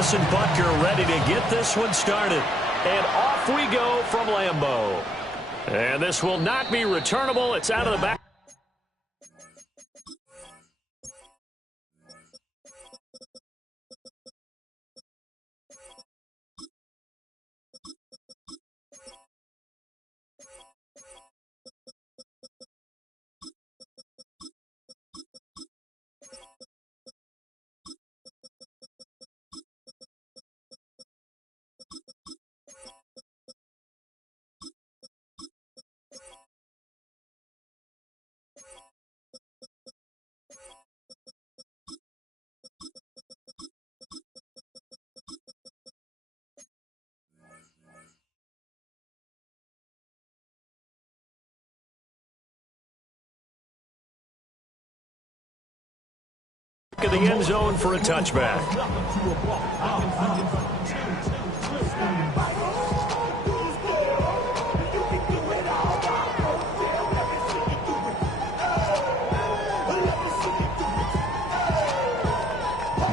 Harrison Butker ready to get this one started. And off we go from Lambeau. And this will not be returnable. It's out of the back. Of the end zone for a touchback.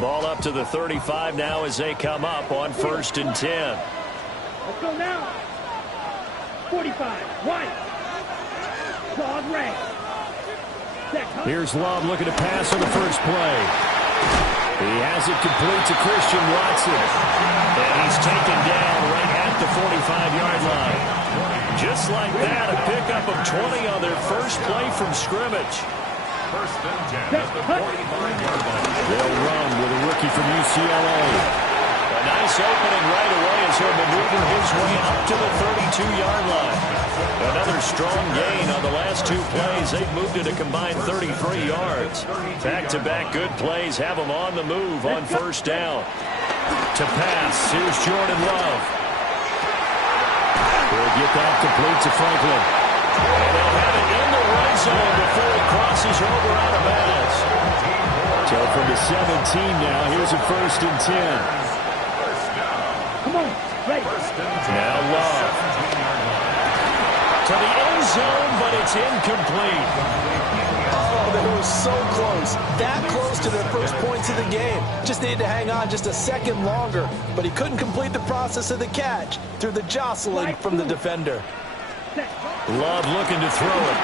Ball up to the 35 now as they come up on 1st and 10. Let's go now. 45, White. Claude Ray. Here's Love looking to pass on the first play. He has it complete to Christian Watson. And he's taken down right at the 45-yard line. Just like that, a pickup of 20 on their first play from scrimmage. First and 10 at the 45-yard line. They'll run with a rookie from UCLA. A nice opening right away as he'll maneuver his way up to the 32-yard line. Another strong gain on the last two plays. They've moved it a combined 33 yards. Back-to-back good plays have them on the move on first down. To pass, here's Jordan Love. He'll get that complete to Franklin. And they'll have it in the red zone before it crosses over out of bounds. So from the 17 now, here's a 1st and 10. Come on, right. Now Love. To the end zone, but it's incomplete. Oh, they were so close. That close to their first points of the game. Just needed to hang on just a second longer, but he couldn't complete the process of the catch through the jostling from the defender. Love looking to throw it.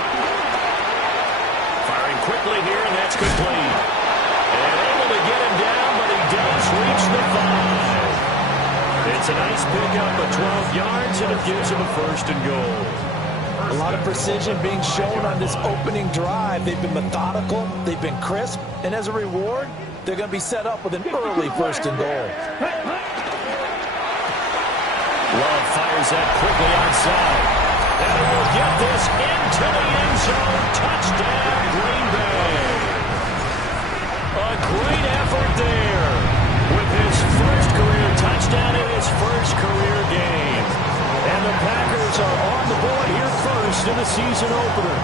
Firing quickly here, and that's complete. And able to get him down, but he does reach the 5. It's a nice pickup of 12 yards, and it gives him a 1st and goal. A lot of precision being shown on this opening drive. They've been methodical, they've been crisp, and as a reward, they're going to be set up with an early 1st and goal. Love fires that quickly outside. And it will get this into the end zone. Touchdown, Green Bay. A great effort there with his first career touchdown in his first career game. And the Packers are on the board here first in the season opener.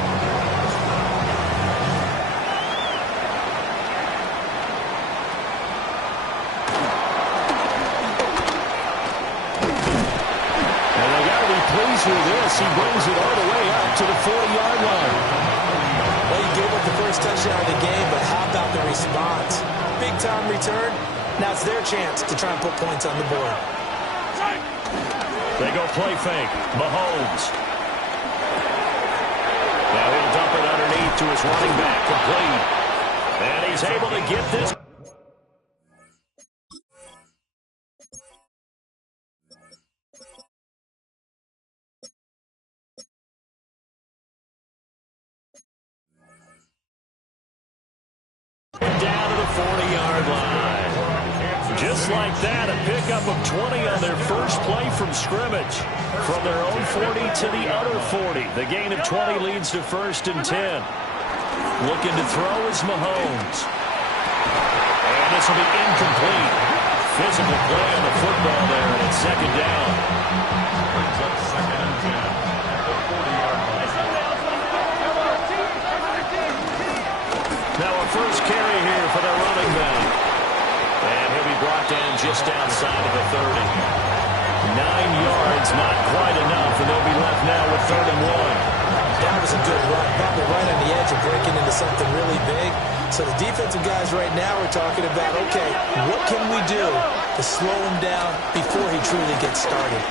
And they got to be pleased with this. He brings it all the way up to the 40-yard line. Well, he gave up the first touchdown of the game, but how about the response? Big-time return. Now it's their chance to try and put points on the board. They go play fake. Mahomes. Now he'll dump it underneath to his running back. Complete. And he's able to get this. Down to the 40-yard line. Just like that, a pickup of 20 on their first play from scrimmage. From their own 40 to the other 40. The gain of 20 leads to 1st and 10. Looking to throw is Mahomes. And this will be incomplete. Physical play on the football there, and it's 2nd down. Brings up 2nd and 10 at the 40-yard line. Now a first carry here for their running back. And he'll be brought down just outside of the 30. 9 yards, not quite enough, and they'll be left now with 3rd and 1. That was a good run, probably right on the edge of breaking into something really big. So the defensive guys right now are talking about, okay, what can we do to slow him down before he truly gets started?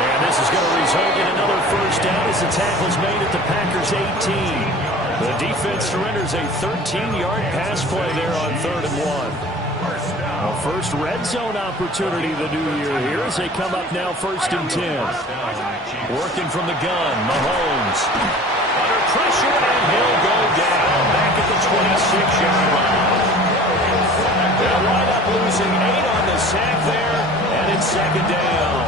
And this is going to result in another first down as the tackle's made at the Packers' 18. The defense surrenders a 13-yard pass play there on 3rd and 1. A first red zone opportunity the new year here as they come up now 1st and 10. Working from the gun, Mahomes. Under pressure, and he'll go down back at the 26-yard line. They'll wind up losing 8 on the sack there, and it's 2nd down.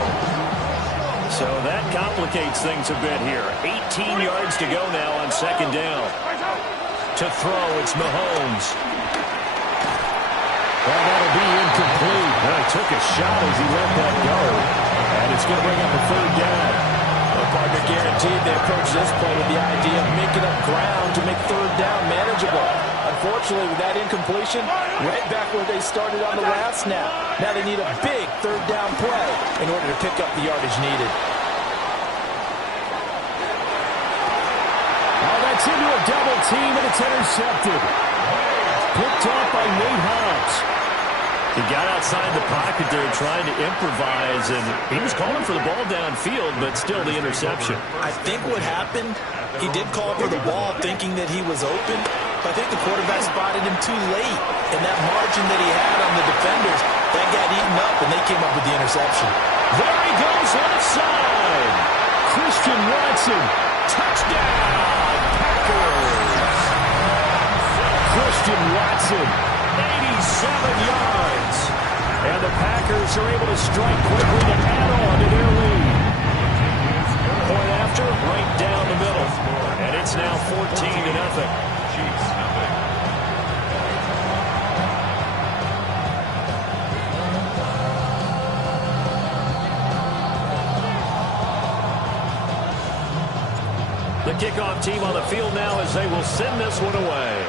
So that complicates things a bit here. 18 yards to go now on 2nd down. To throw, it's Mahomes. Well, that'll be incomplete. Well, he took a shot as he let that go. And it's going to bring up a 3rd down. Well, partner, guaranteed they approach this play with the idea of making up ground to make 3rd down manageable. Unfortunately, with that incompletion, right back where they started on the last snap. Now they need a big 3rd down play in order to pick up the yardage needed. Oh, that's into a double team, and it's intercepted. Picked off by Nate Hobbs. He got outside the pocket there trying to improvise, and he was calling for the ball downfield, but still the interception. I think what happened, he did call for the ball thinking that he was open, but I think the quarterback spotted him too late, and that margin that he had on the defenders, that got eaten up, and they came up with the interception. There he goes left side. Christian Watson, touchdown, Packers. Christian Watson, 87 yards. And the Packers are able to strike quickly to add on to their lead. Point after, right down the middle. And it's now 14-0. The kickoff team on the field now as they will send this one away.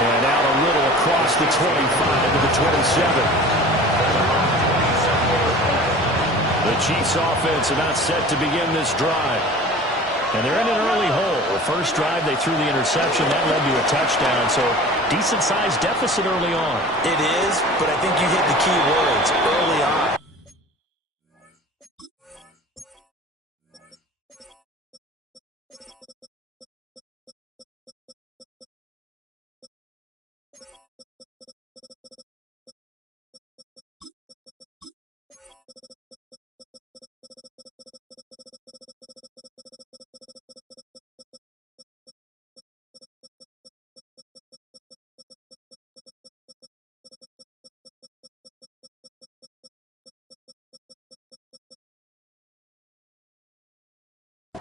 And out a little across the 25 to the 27. The Chiefs offense about set to begin this drive. And they're in an early hole. The first drive, they threw the interception. That led to a touchdown. So decent-sized deficit early on. It is, but I think you hit the key words early on.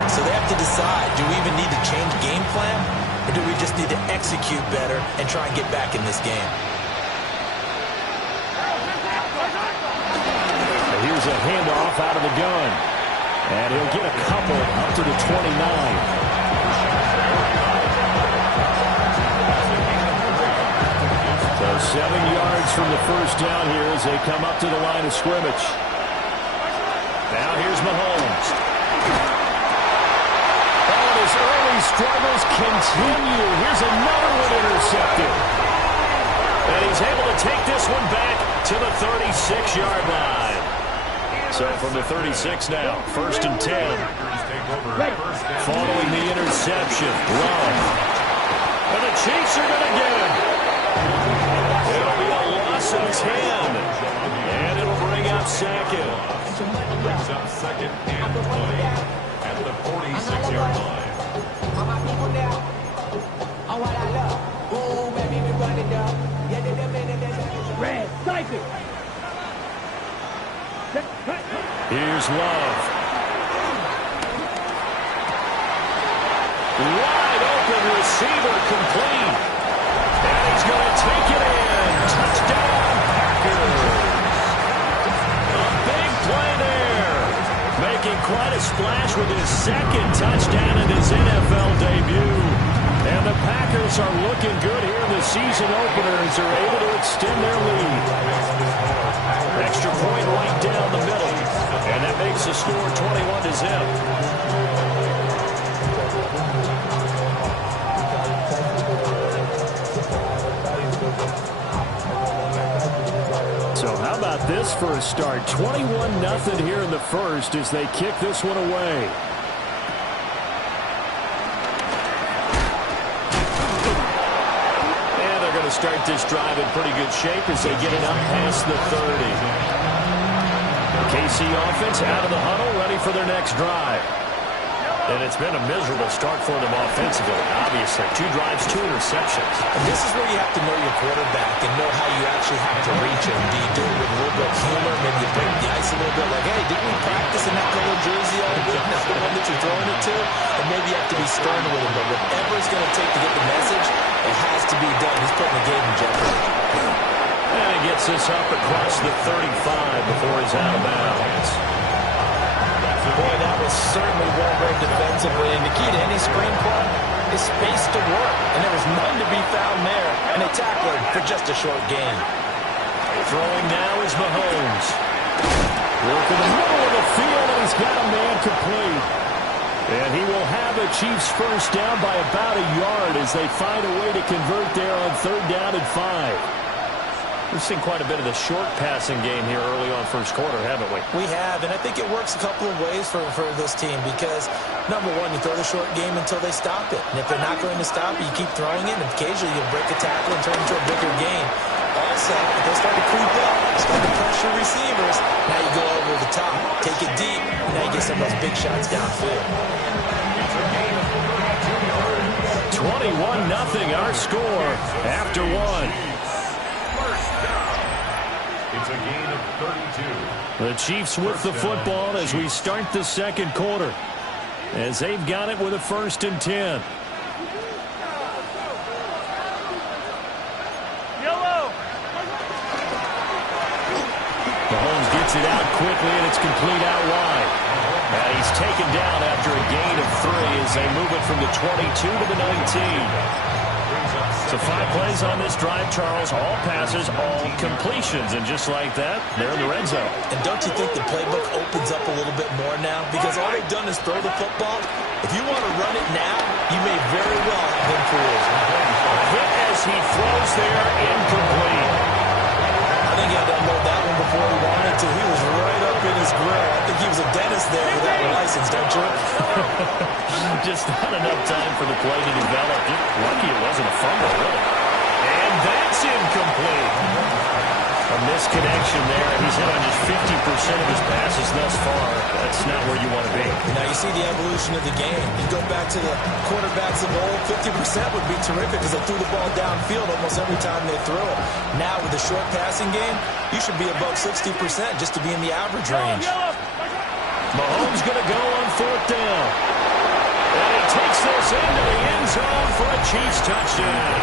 So they have to decide, do we even need to change game plan, or do we just need to execute better and try and get back in this game? And here's a handoff out of the gun. And he'll get a couple up to the 29. So 7 yards from the first down here as they come up to the line of scrimmage. Now here's Mahomes. His early struggles continue. Here's another one intercepted. And he's able to take this one back to the 36-yard line. So from the 36 now, 1st and 10. Following the interception, Love. And the Chiefs are going to get him. It'll be a loss of 10. And it'll bring up second. Brings up 2nd and 20 at the 46-yard line. Red, cycle. Here's Love. Wide open receiver complete. And he's going to take it in. Touchdown, Packers. A big play there. Making quite a splash with his 2nd touchdown in his NFL debut. And the Packers are looking good here in the season opener as they're able to extend their lead. Extra point right down the middle. And that makes the score 21-0. So how about this for a start? 21-0 here in the first as they kick this one away. And they're going to start this drive in pretty good shape as they get it up past the 30. KC offense out of the huddle, ready for their next drive. And it's been a miserable start for them offensively, obviously. 2 drives, 2 interceptions. And this is where you have to know your quarterback and know how you actually have to reach him. Do you do it with a little bit of humor? Maybe you break the ice a little bit like, hey, didn't we practice in that color jersey all week? That's the one that you're throwing it to? And maybe you have to be stern with him. But whatever it's going to take to get the message, it has to be done. He's putting the game in jeopardy. And he gets this up across the 35 before he's out of bounds. Boy, that was certainly well read defensively. And the key to any screen play is space to work. And there was none to be found there. And they tackled him for just a short gain. Throwing now is Mahomes. Work in the middle of the field, and he's got a man complete. And he will have the Chiefs first down by about a yard as they find a way to convert there on 3rd down and 5. We've seen quite a bit of the short passing game here early on first quarter, haven't we? We have, and I think it works a couple of ways for this team because, number one, you throw the short game until they stop it. And if they're not going to stop it, you keep throwing it, and occasionally you'll break a tackle and turn it into a bigger gain. Also, if they start to creep up, start to pressure receivers, now you go over the top, take it deep, and now you get some of those big shots downfield. 21-0 our score after 1. It's a gain of 32. The Chiefs with the football as we start the second quarter. As they've got it with a 1st and 10. Mahomes gets it out quickly, and it's complete out wide. And he's taken down after a gain of 3 as they move it from the 22 to the 19. So 5 plays on this drive, Charles. All passes, all completions. And just like that, they're in the red zone. And don't you think the playbook opens up a little bit more now? Because all they've done is throw the football. If you want to run it now, you may very well have been fooled. Hit as he throws there, incomplete. I think he had to unload that one before he wanted to. He was right up in his grill. I think he was a dentist there without a license, don't you? Just not enough time for the play to develop. Lucky it wasn't a fumble, really. And that's incomplete. A misconnection there. He's hit on just 50% of his passes thus far. That's not where you want to be. Now you see the evolution of the game. You go back to the quarterbacks of old, 50% would be terrific because they threw the ball downfield almost every time they threw it. Now with the short passing game, you should be above 60% just to be in the average range. Mahomes going to go on 4th down. And he takes this into the end zone for a Chiefs touchdown.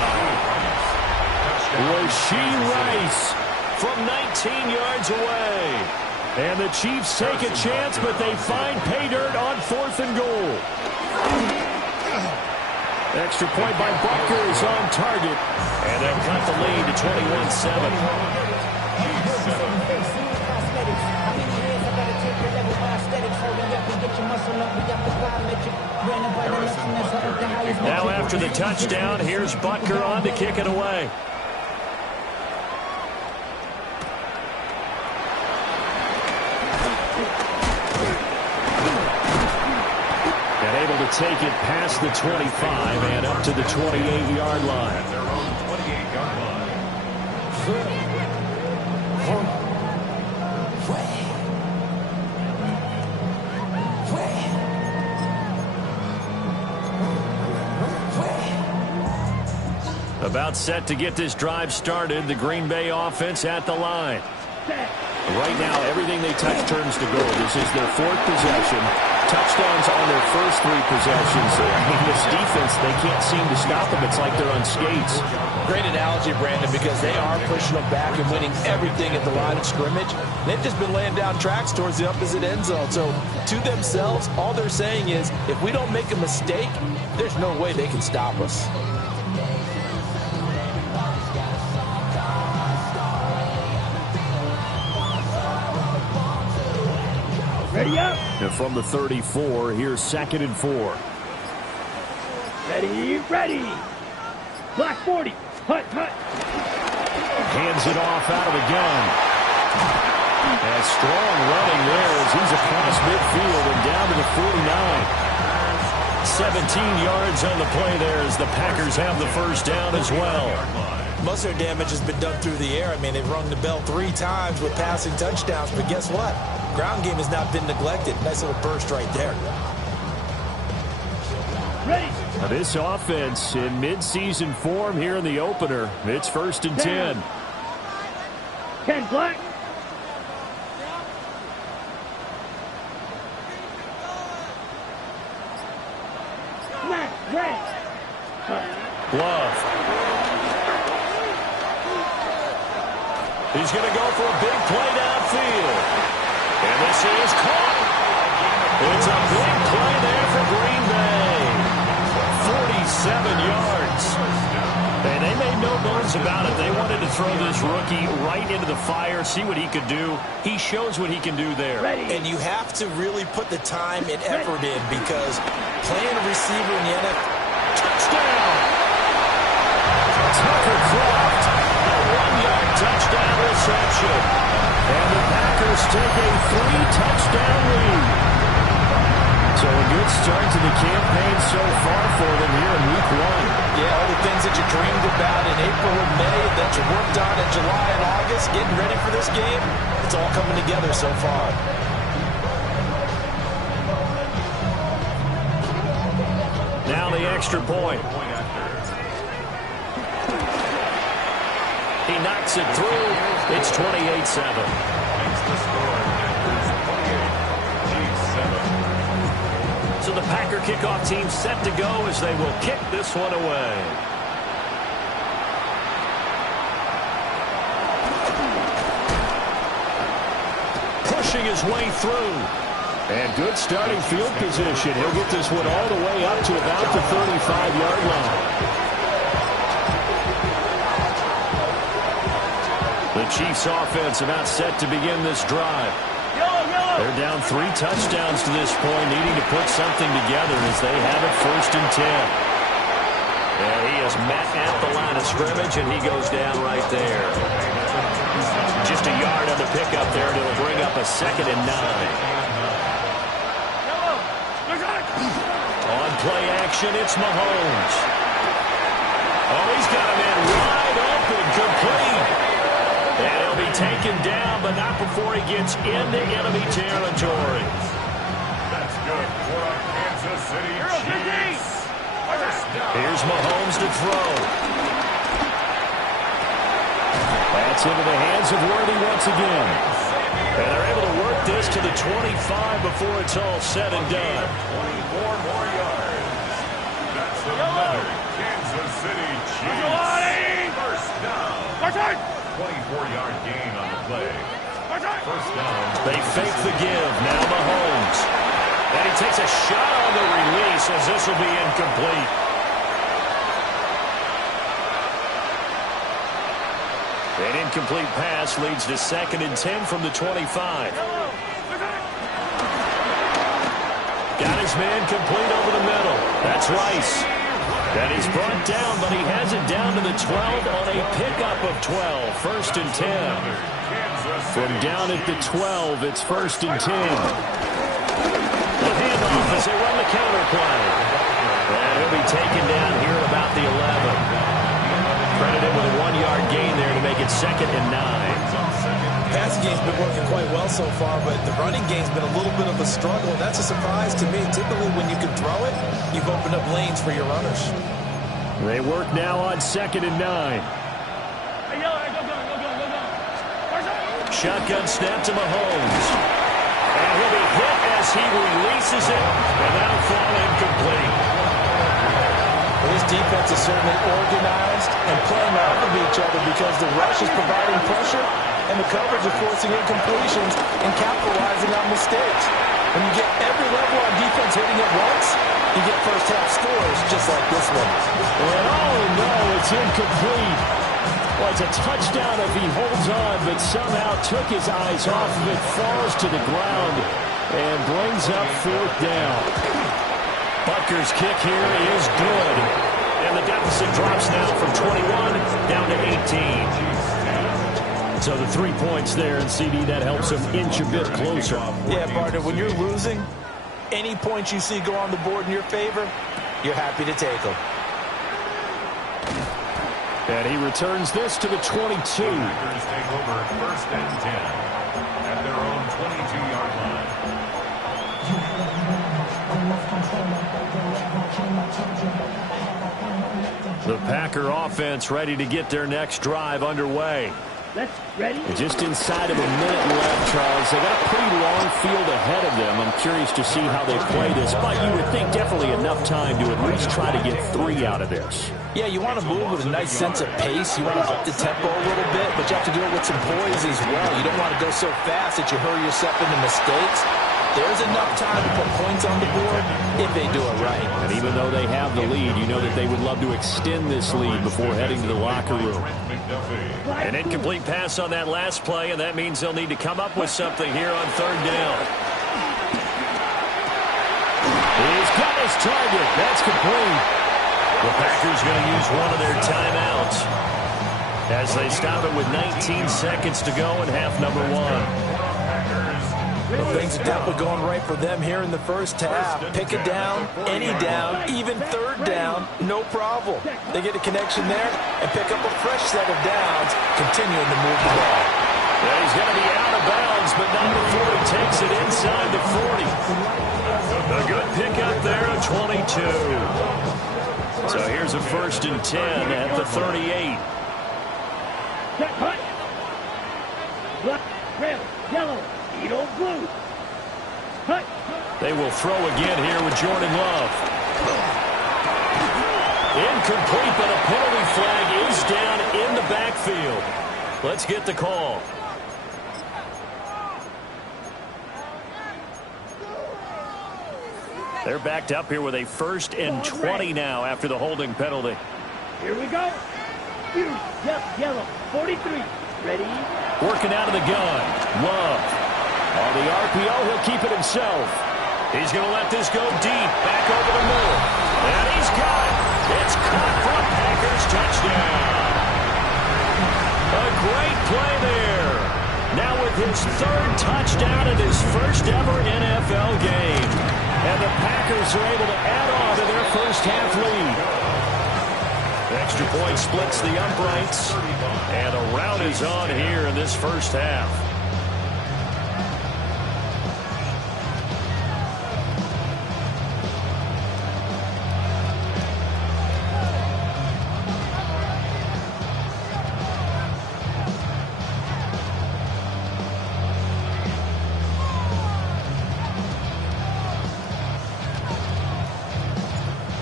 Rashee Rice from 19 yards away. And the Chiefs take a chance, but they find pay dirt on 4th and goal. Extra point by Butker is on target. And they'll cut the lead to 21-7. Now after the touchdown, here's Butker on to kick it away. And able to take it past the 25 and up to the 28-yard line. At their own 28-yard line. About set to get this drive started. The Green Bay offense at the line. Right now, everything they touch turns to gold. This is their 4th possession. Touchdowns on their first 3 possessions. I mean, this defense, they can't seem to stop them. It's like they're on skates. Great analogy, Brandon, because they are pushing them back and winning everything at the line of scrimmage. They've just been laying down tracks towards the opposite end zone. So to themselves, all they're saying is, if we don't make a mistake, there's no way they can stop us. Ready up. And from the 34, here's 2nd and 4. Ready, ready. Black 40. Hut, hut. Hands it off out of the gun. And strong running there as he's across midfield and down to the 49. 17 yards on the play there as the Packers have the first down as well. Most of their damage has been done through the air. I mean, they've rung the bell 3 times with passing touchdowns, but guess what? Ground game has not been neglected. Nice little burst right there. Ready. This offense in mid-season form here in the opener. It's 1st and 10. 10 black. Black, red. Love. He's going to go for a big play downfield. And this is caught. It's a big play there for Green Bay. 47 yards. And they made no bones about it. They wanted to throw this rookie right into the fire, see what he could do. He shows what he can do there. Ready. And you have to really put the time and effort in because playing a receiver in the NFL. Touchdown! Tucker Kraft, a 1-yard touchdown reception. And the Packers take a 3-touchdown lead. So a good start to the campaign so far for them here in Week 1. Yeah, all the things that you dreamed about in April and May that you worked on in July and August, getting ready for this game, it's all coming together so far. Now the extra point. He knocks it through. It's 28-7. So the Packer kickoff team set to go as they will kick this one away. Pushing his way through. And good starting field position. He'll get this one all the way up to about the 35-yard line. The Chiefs offense about set to begin this drive. They're down 3 touchdowns to this point, needing to put something together as they have it 1st and 10. And he is met at the line of scrimmage, and he goes down right there. Just a yard on the pickup there, and it'll bring up a 2nd and 9. On play action, it's Mahomes. Oh, he's got him in wide open, complete. And he'll be taken down, but not before he gets into enemy territory. That's good for a Kansas City Chiefs. Here's Mahomes to throw. That's into the hands of Worthy once again. And they're able to work this to the 25 before it's all said and done. 24 more yards. That's another Kansas City Chiefs. First down. 24-yard gain on the play. First down. They fake the give. Now Mahomes. And he takes a shot on the release as this will be incomplete. An incomplete pass leads to 2nd and 10 from the 25. Got his man complete over the middle. That's Rice. And he's brought down, but he has it down to the 12 on a pickup of 12. 1st and 10. From down at the 12, it's 1st and 10. The handoff as they run the counter play. And he'll be taken down here at about the 11. Credited with a 1-yard gain there to make it 2nd and 9. Passing game's been working quite well so far, but the running game's been a little bit of a struggle, and that's a surprise to me. Typically, when you can throw it, you've opened up lanes for your runners. They work now on 2nd and 9. Shotgun snap to Mahomes. And he'll be hit as he releases it, and that'll fall incomplete. Well, this defense is certainly organized and playing off of each other because the rush is providing pressure and the coverage is forcing incompletions and capitalizing on mistakes. When you get every level on defense hitting at once, you get first-half scores just like this one. And oh, no, it's incomplete. Well, it's a touchdown if he holds on, but somehow took his eyes off of it, falls to the ground. And brings up 4th down. Butker's kick here is good. And the deficit drops now from 21 down to 18. So the 3 points there, and CD, that helps them inch a bit closer. Yeah, partner, when you're losing, any points you see go on the board in your favor, you're happy to take them. And he returns this to the 22. Packers take over 1st and 10 at their own 22-yard line. The Packer offense ready to get their next drive underway. Let's ready. Just inside of a minute left, Charles. They got a pretty long field ahead of them. I'm curious to see how they play this, but you would think definitely enough time to at least try to get 3 out of this. Yeah, you want to move with a nice sense of pace. You want to up the tempo a little bit, but you have to do it with some poise as well. You don't want to go so fast that you hurry yourself into mistakes. There's enough time to put points on the board if they do it right. And even though they have the lead, you know that they would love to extend this lead before heading to the locker room. An incomplete pass on that last play, and that means they'll need to come up with something here on 3rd down. He's got his target. That's complete. The Packers going to use one of their timeouts as they stop it with 19 seconds to go in half number 1. Well, things are definitely going right for them here in the first half. Pick a down, any down, even 3rd down, no problem. They get a connection there and pick up a fresh set of downs, continuing to move the ball. Yeah, he's going to be out of bounds, but not before he takes it inside the 40. A good pickup there at 22. So here's a 1st and 10 at the 38. Cut. Black, red, yellow. Blue. Cut. They will throw again here with Jordan Love. Incomplete, but a penalty flag is down in the backfield. Let's get the call. They're backed up here with a 1st and 20 now after the holding penalty. Here we go. Yellow. 43. Ready? Working out of the gun. Love. On the RPO, he'll keep it himself. He's going to let this go deep. Back over the middle. And he's got it. It's caught for a Packers touchdown. A great play there. Now with his 3rd touchdown in his first ever NFL game. And the Packers are able to add on to their first half lead. The extra point splits the uprights. And a rout is on here in this first half.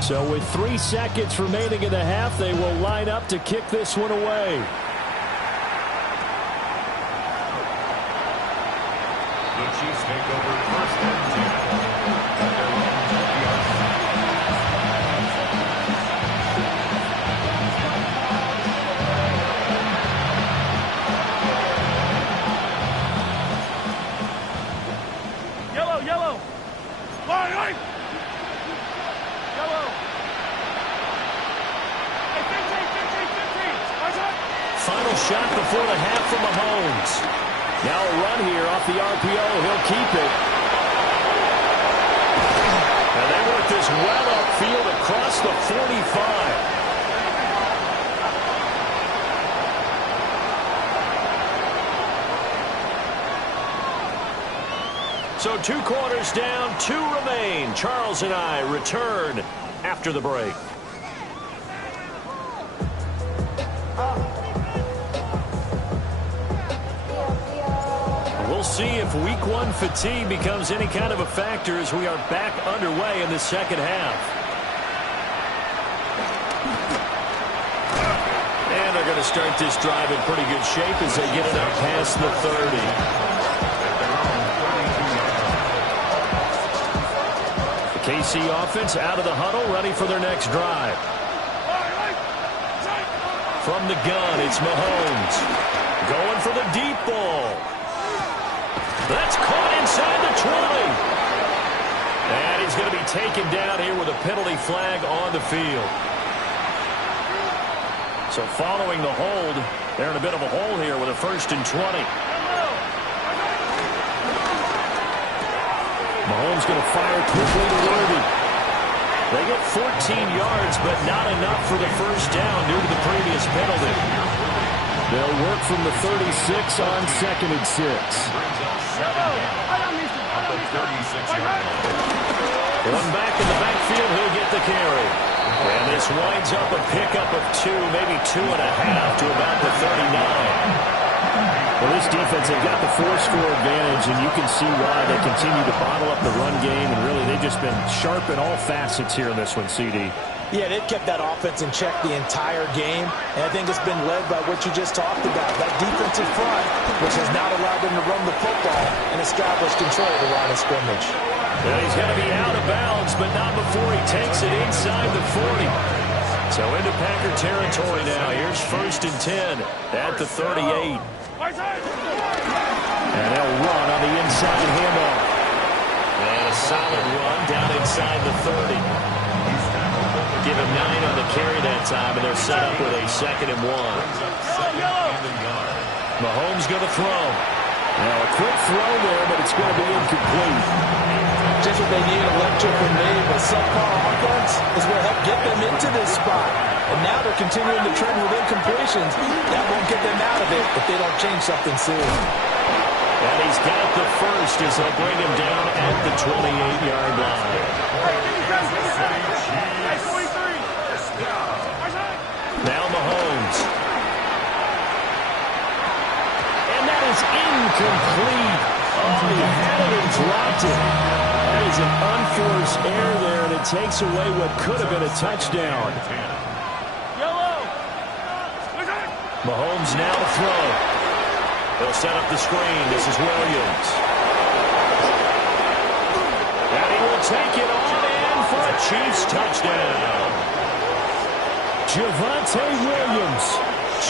So with 3 seconds remaining in the half, they will line up to kick this one away. The Chiefs take over 1st and 10 at their own 20-yard line. Yellow. Line. Final shot before the half from Mahomes. Now a run here off the RPO. He'll keep it. And they work this well upfield across the 45. So 2 quarters down, 2 remain. Charles and I return after the break. We'll see if week 1 fatigue becomes any kind of a factor as we are back underway in the second half. And they're going to start this drive in pretty good shape as they get it up past the 30. The KC offense out of the huddle, ready for their next drive. From the gun, it's Mahomes. Going for the deep ball. That's caught inside the 20. And he's going to be taken down here with a penalty flag on the field. So following the hold, they're in a bit of a hole here with a 1st and 20. Mahomes going to fire quickly to Worthy. They get 14 yards, but not enough for the first down due to the previous penalty. They'll work from the 36 on 2nd and 6. One back in the backfield, he'll get the carry. And this winds up a pickup of 2, maybe 2.5 to about the 39. Well, this defense, they've got the 4-score advantage, and you can see why they continue to bottle up the run game, and really they've just been sharp in all facets here in this one, CD. Yeah, they've kept that offense in check the entire game, and I think it's been led by what you just talked about, that defensive front, which has not allowed them to run the football and establish control of the line of scrimmage. Well, he's going to be out of bounds, but not before he takes it inside the 40. So into Packer territory now. Here's 1st and 10 at the 38. And they'll run on the inside handoff. And a solid run down inside the 30. Give him 9 on the carry that time, and they're set up with a 2nd and 1. Mahomes going to throw. Now a quick throw there, but it's going to be incomplete. Just what they need, electric from me, but subpar offense is what helped get them into this spot. And now they're continuing to trend with incompletions. That won't get them out of it if they don't change something soon. And he's got the first as they'll bring him down at the 28-yard line. Now Mahomes. And that is incomplete. Oh, he had it and dropped it. That is an unforced error there, and it takes away what could have been a touchdown. Mahomes now to throw. He'll set up the screen. This is Williams. And he will take it on in for a Chiefs touchdown. Javonte Williams,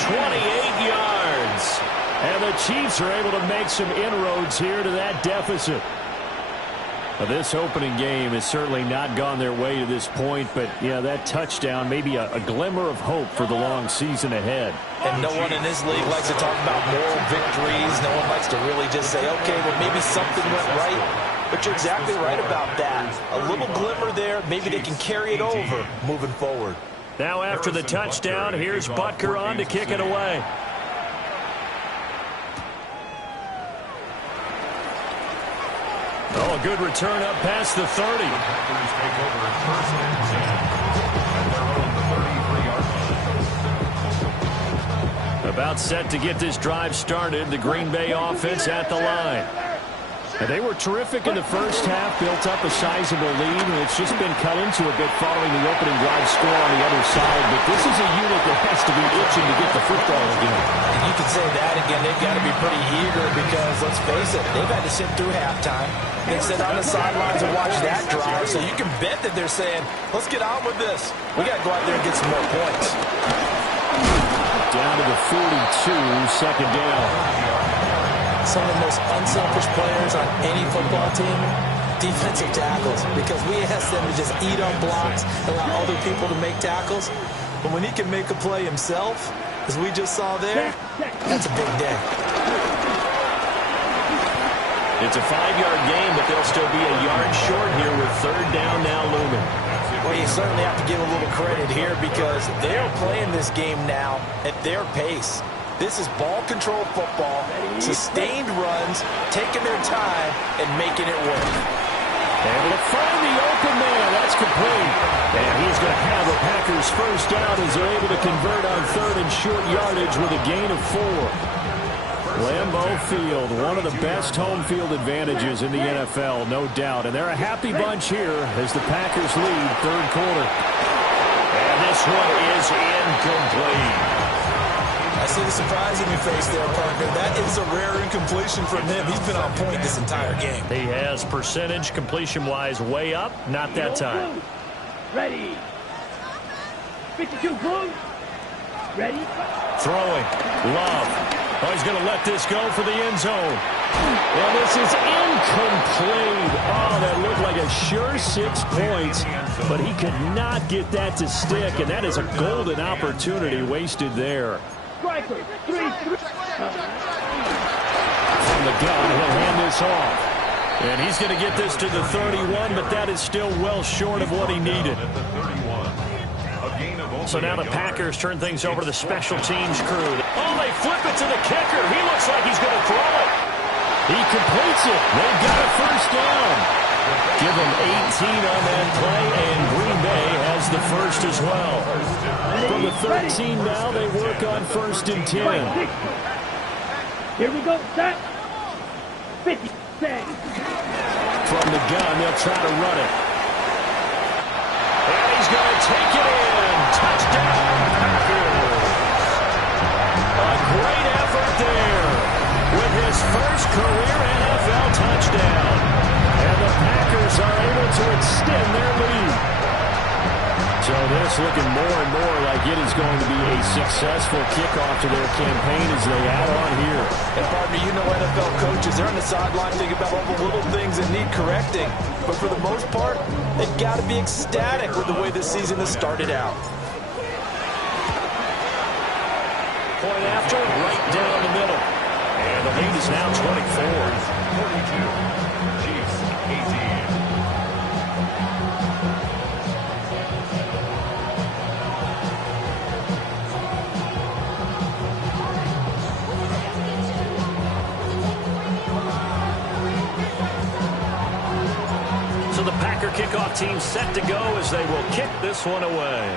28 yards. And the Chiefs are able to make some inroads here to that deficit. Now, this opening game has certainly not gone their way to this point, but, yeah, that touchdown, maybe a glimmer of hope for the long season ahead. And no one in this league likes to talk about moral victories. No one likes to really just say, okay, well, maybe something went right. But you're exactly right about that. A little glimmer there. Maybe they can carry it over moving forward. Now after the touchdown, here's Butker on to kick it away. Oh, a good return up past the 30. About set to get this drive started. The Green Bay offense at the line. And they were terrific in the first half, built up a sizable lead, and it's just been cut into a bit following the opening drive score on the other side. But this is a unit that has to be itching to get the football again. And you can say that again. They've got to be pretty eager because, let's face it, they've had to sit through halftime. They sit on the sidelines and watch that drive. So you can bet that they're saying, let's get on with this. We got to go out there and get some more points. Down to the 42, 2nd down. Some of the most unselfish players on any football team, defensive tackles, because we ask them to just eat up blocks, allow other people to make tackles. But when he can make a play himself, as we just saw there, that's a big day. It's a 5-yard gain, but they'll still be a yard short here with 3rd down now looming. Well, you certainly have to give a little credit here because they're playing this game now at their pace. This is ball control football, sustained runs, taking their time, and making it work. Able to find the open man. That's complete. And he's going to have a Packers first down as they're able to convert on 3rd and short yardage with a gain of 4. Lambeau Field, one of the best home field advantages in the NFL, no doubt. And they're a happy bunch here as the Packers lead 3rd quarter. And this one is incomplete. I see the surprise in your face there, partner. That is a rare incompletion from him. He's been on point this entire game. He has percentage completion-wise way up. Not that time. Ready. 52 blue. Ready. Throwing. Love. Oh, he's going to let this go for the end zone. And this is incomplete. Oh, that looked like a sure 6 points, but he could not get that to stick, and that is a golden opportunity wasted there. Striker, 3-3. From the gun, he'll hand this off. And he's going to get this to the 31, but that is still well short of what he needed. So now the Packers turn things over to the special teams crew. Oh, they flip it to the kicker. He looks like he's going to throw it. He completes it. They've got a first down. Give them 18 on that play, and Green Bay has the first as well. From the 13 now, they work on 1st and 10. Here we go, set. 50, set. From the gun, they'll try to run it. And he's going to take it in. Touchdown, Packers. A great effort there with his first career NFL touchdown. And the Packers are able to extend their lead. So this looking more and more like it is going to be a successful kickoff to their campaign as they add on here. And partner, you know NFL coaches, they're on the sideline thinking about all the little things that need correcting. But for the most part, they've got to be ecstatic with the way this season has started out. Point after, right down the middle. And the lead is now 24. 42. Chiefs, 18. So the Packer kickoff team set to go as they will kick this one away.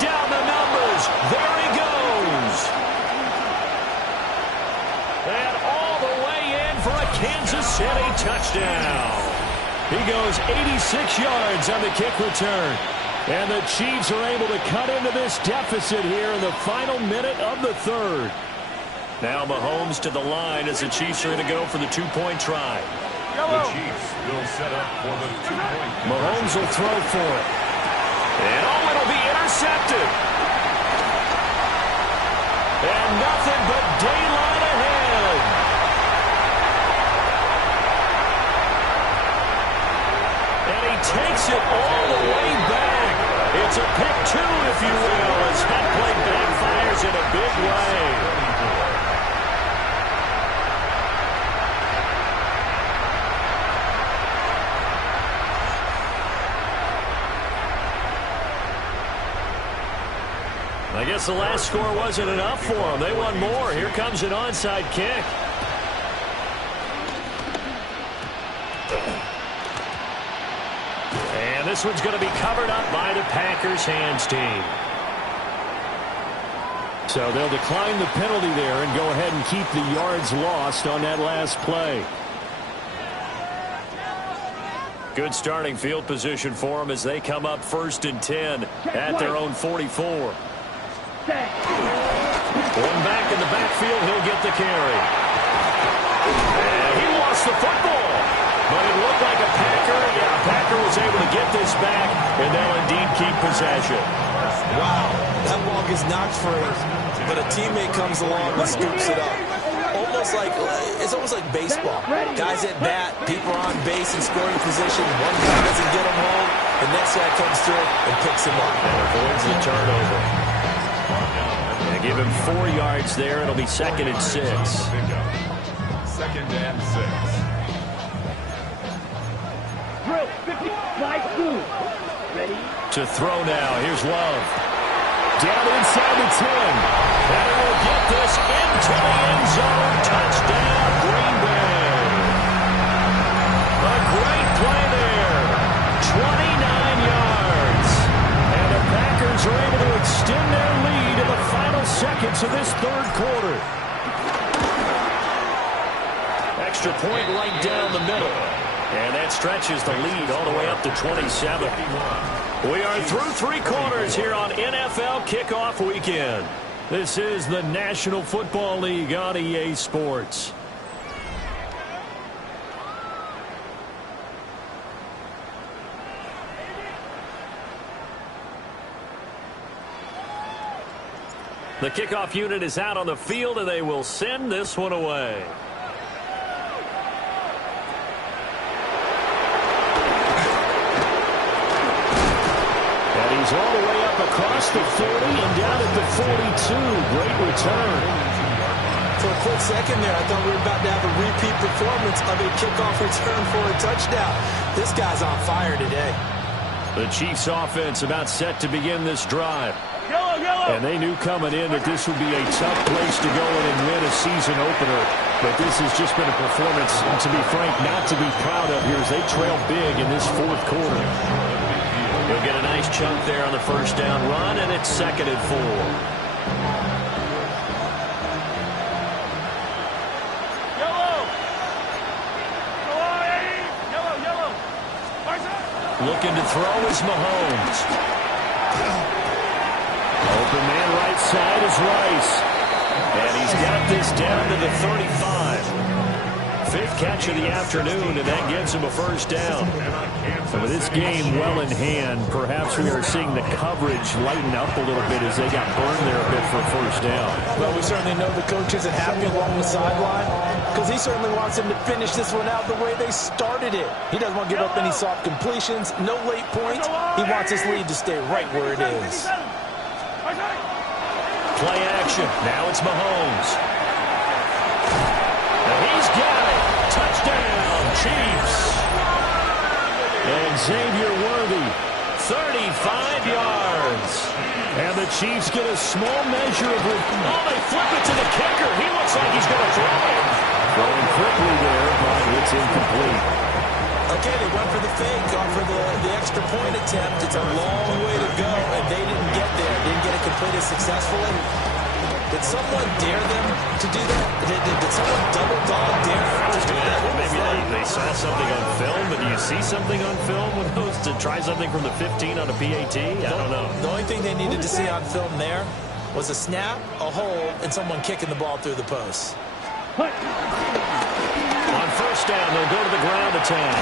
Down the numbers. There he goes. And all the way in for a Kansas City touchdown. He goes 86 yards on the kick return. And the Chiefs are able to cut into this deficit here in the final minute of the third. Now Mahomes to the line as the Chiefs are going to go for the two-point try. The Chiefs will set up for the two-point. Mahomes will throw for it. And oh, it'll be intercepted. And nothing but daylight ahead. And he takes it all the way back. It's a pick two, if you will, as that play backfires in a big way. I guess the last score wasn't enough for them. They want more. Here comes an onside kick. And this one's going to be covered up by the Packers hands team. So they'll decline the penalty there and go ahead and keep the yards lost on that last play. Good starting field position for them as they come up 1st and 10 at their own 44. One back in the backfield, he'll get the carry. And he lost the football. But it looked like a Packer. Yeah, a Packer was able to get this back, and they'll indeed keep possession. Wow, that ball gets knocked free, but a teammate comes along and scoops it up. It's almost like baseball. Guys at bat, people are on base in scoring position. One guy doesn't get him home. The next guy comes through and picks him up. And avoids the turnover. And give him 4 yards there. It'll be 2nd and 6. 2nd and 6. Drill, 50, slide 2. Ready? To throw now. Here's Love. Down inside the 10. And he will get this into the end zone. Touchdown, Green Bay. A great play there. 29 yards. And the Packers are able to extend their lead in the final seconds of this third quarter. Extra point right down the middle. And that stretches the lead all the way up to 27. We are through 3 quarters here on NFL Kickoff Weekend. This is the National Football League on EA Sports. The kickoff unit is out on the field, and they will send this one away. And he's all the way up across the 40 and down at the 42. Great return. For a quick second there, I thought we were about to have a repeat performance of a kickoff return for a touchdown. This guy's on fire today. The Chiefs offense about set to begin this drive. Yellow, yellow. And they knew coming in that this would be a tough place to go in and win a season opener. But this has just been a performance, to be frank, not to be proud of here as they trail big in this fourth quarter. They'll get a nice chunk there on the first down run, and it's 2nd and 4. Looking to throw is Mahomes. Open man right side is Rice. And he's got this down to the 35. 5th catch of the afternoon, and that gets him a first down. And with this game well in hand, perhaps we are seeing the coverage lighten up a little bit as they got burned there a bit for a first down. Well, we certainly know the coach isn't happy along the sideline because he certainly wants them to finish this one out the way they started it. He doesn't want to give up any soft completions, no late points. He wants his lead to stay right where it is. Play action. Now it's Mahomes. And he's got it. Touchdown, Chiefs. And Xavier Worthy, 35 yards. And the Chiefs get a small measure of... Oh, they flip it to the kicker. He looks like he's going to throw it. Throwing quickly there, but it's incomplete. Okay, they went for the fake, gone for the extra point attempt. It's a long way to go, and they didn't get there. Didn't get it completed successfully. Did someone dare them to do that? Did someone double dog dare them to do that? Maybe they saw something on film, but do you see something on film with those to try something from the 15 on a PAT? I don't know. The only thing they needed to see on film there was a snap, a hold, and someone kicking the ball through the post. On first down, they'll go to the ground attack.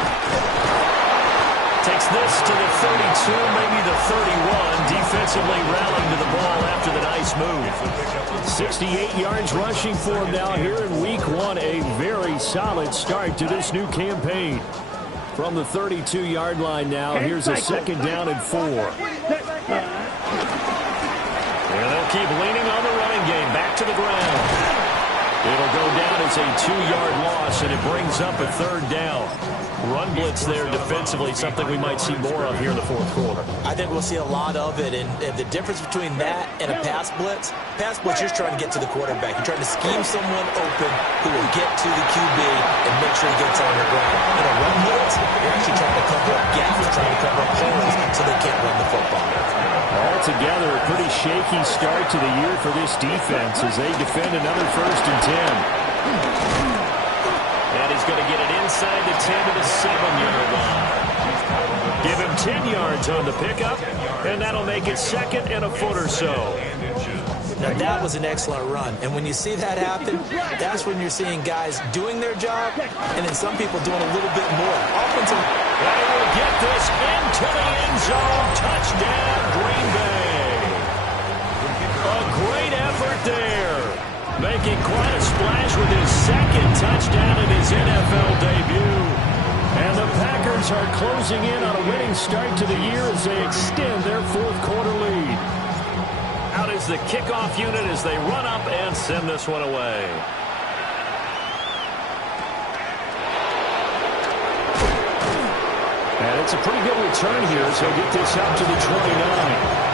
Takes this to the 32, maybe the 31. Defensively rallying to the ball after the nice move. 68 yards rushing for him now here in week 1. A very solid start to this new campaign. From the 32-yard line now, here's a 2nd down and 4. And they'll keep leaning on the running game. Back to the ground. It'll go down as a 2-yard loss, and it brings up a 3rd down. Run blitz there defensively, something we might see more of here in the fourth quarter. I think we'll see a lot of it, and the difference between that and a pass blitz, you're trying to get to the quarterback. You're trying to scheme someone open who will get to the QB and make sure he gets on the ground. In a run blitz, you're actually trying to cover up gaps, trying to cover up holes so they can't run the football. Altogether, a pretty shaky start to the year for this defense as they defend another 1st and 10. And he's going to get it inside the 10 to the 7-yard line. Give him 10 yards on the pickup, and that'll make it 2nd and a foot or so. Now, that was an excellent run. And when you see that happen, that's when you're seeing guys doing their job and then some people doing a little bit more. Offensive. They will get this into the end zone. Touchdown, Green Bay. A great effort there. Making quite a splash with his 2nd touchdown in his NFL debut. And the Packers are closing in on a winning start to the year as they extend their 4th quarter lead. Out is the kickoff unit as they run up and send this one away. And it's a pretty good return here, so get this out to the 29.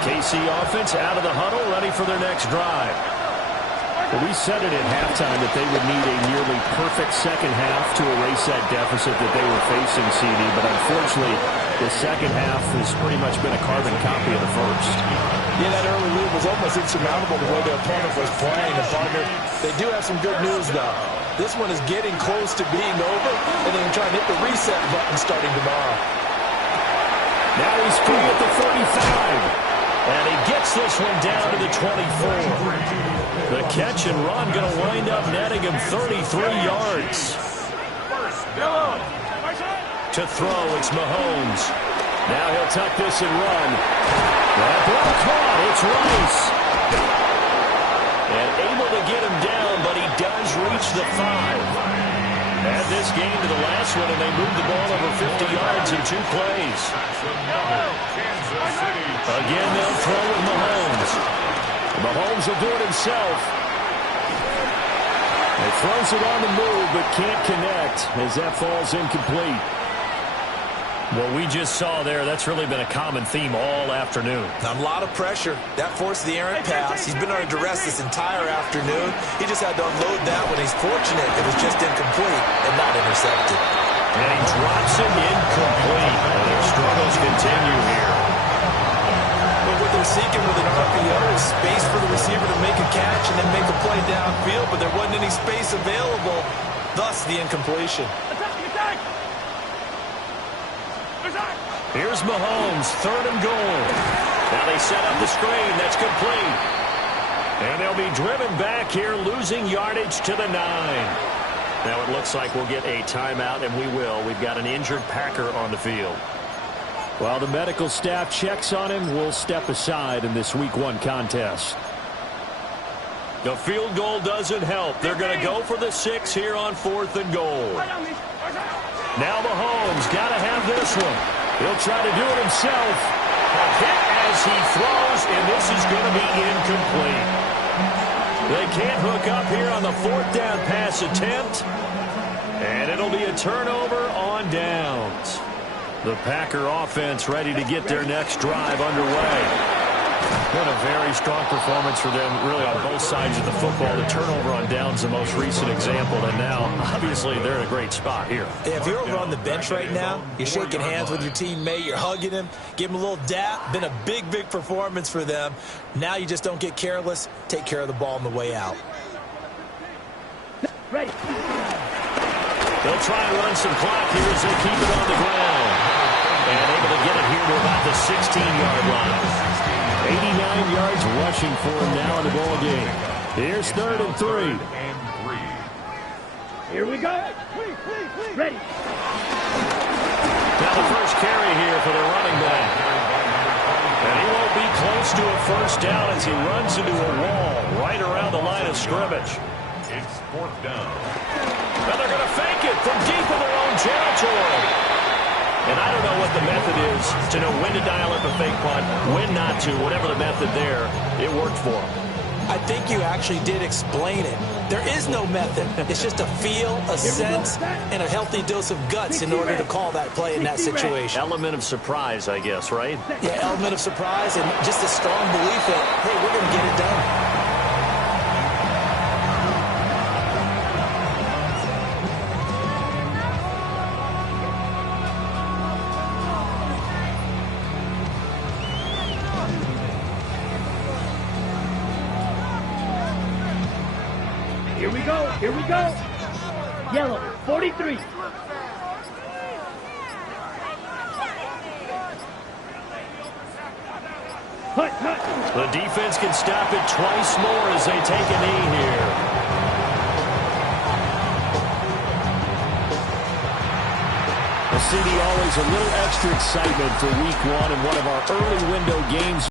KC offense out of the huddle, ready for their next drive. Well, we said it at halftime that they would need a nearly perfect second half to erase that deficit that they were facing, CD, but unfortunately, the second half has pretty much been a carbon copy of the first. Yeah, that early lead was almost insurmountable the way their opponent was playing. And, partner, they do have some good news, though. This one is getting close to being over, and they're trying to hit the reset button starting tomorrow. Now he's free at the 45. And he gets this one down to the 24. The catch and run going to wind up netting him 33 yards. To throw, it's Mahomes. Now he'll tuck this and run. That ball caught. It's Rice. And able to get him down, but he does reach the 5. Add this game to the last one, and they moved the ball over 50 yards in 2 plays. Again, they'll throw with Mahomes. Mahomes will do it himself. He throws it on the move, but can't connect as that falls incomplete. What we just saw there, that's really been a common theme all afternoon. A lot of pressure. That forced the errant pass. He's been under duress this entire afternoon. He just had to unload that when he's fortunate. It was just incomplete and not intercepted. And he drops it incomplete. And their struggles continue here. But what they're seeking with an RPO is space for the receiver to make a catch and then make a play downfield, but there wasn't any space available, thus the incompletion. Here's Mahomes, 3rd and goal. Now they set up the screen. That's complete. And they'll be driven back here, losing yardage to the 9. Now it looks like we'll get a timeout, and we will. We've got an injured Packer on the field. While the medical staff checks on him, we'll step aside in this Week 1 contest. The field goal doesn't help. They're going to go for the 6 here on 4th and goal. Now Mahomes got to have this one. He'll try to do it himself. A hit as he throws, and this is going to be incomplete. They can't hook up here on the 4th down pass attempt. And it'll be a turnover on downs. The Packer offense ready to get their next drive underway. Been a very strong performance for them, really, on both sides of the football. The turnover on downs, the most recent example, and now, obviously, they're in a great spot here. If you're over on the bench right now, you're shaking hands with your teammate, you're hugging him, give him a little dap. Been a big, big performance for them. Now you just don't get careless. Take care of the ball on the way out. Ready. They'll try and run some clock here as they keep it on the ground. And able to get it here to about the 16-yard line. 89 yards rushing for him now in the ball game. Here's 3rd and 3. Here we go. Ready. Now the first carry here for the running back. And he won't be close to a first down as he runs into a wall right around the line of scrimmage. It's 4th down. Now they're going to fake it from deep in their own territory. And I don't know what the method is to know when to dial up a fake punt, when not to, whatever the method there, it worked for him. I think you actually did explain it. There is no method. It's just a feel, a sense, and a healthy dose of guts in order to call that play in that situation. Element of surprise, I guess, right? Yeah, element of surprise and just a strong belief that, hey, we're going to get it done. Here we go. Yellow, 43. Hut. The defense can stop it twice more as they take a knee here. Well, CD, always a little extra excitement for Week 1 and one of our early window games.